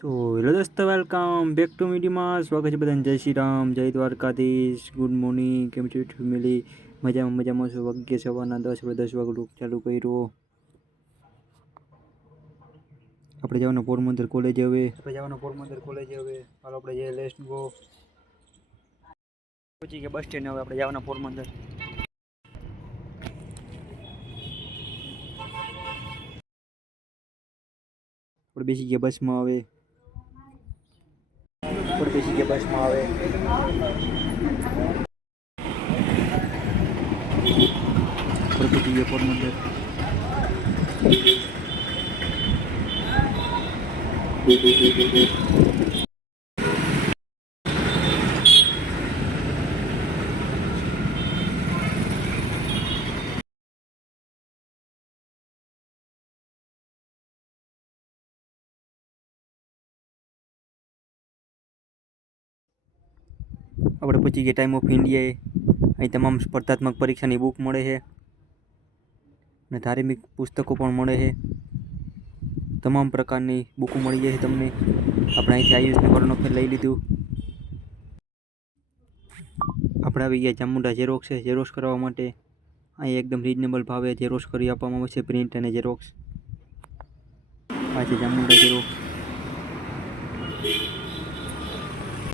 So hello દોસ્તો, welcome back to મીડિયામાં. સ્વાગત છે બધાને. જય શ્રી રામ, જય દ્વારકાધીશ, ગુડ મોર્નિંગ. કેમ છે ફેમિલી? મજામાં છો? વાગ્યે સવારના 10 વાગે ચાલુ કર્યો. આપણે જવાનું પોરબંદર કોલેજ હવે. હાલ આપણે જઈએ લેટ્સ ગો. પહોંચી ગયા બસ સ્ટેન્ડ. હવે આપણે જવાના પોરબંદર. આપણે બેસી ગયા બસમાં હવે. આપણે પહોંચી ગયા પોરબંદર. આપણે પહોંચી ગયા ટાઈમ ઓફ ઇન્ડિયાએ. અહીં તમામ સ્પર્ધાત્મક પરીક્ષાની બુક મળે છે અને ધાર્મિક પુસ્તકો પણ મળે છે. તમામ પ્રકારની બુકો મળી જાય છે તમને. આપણે અહીંથી આયુષને કરનો ફેર લઈ લીધું. આપણે આવી ગયા ચામુંડા ઝેરોક્સ છે. ઝેરોક્સ કરવા માટે અહીં એકદમ રિઝનેબલ ભાવે ઝેરોક્સ કરી આપવામાં આવે છે. પ્રિન્ટ અને ઝેરોક્સ. આ છે ચામુંડા ઝેરોક્સ.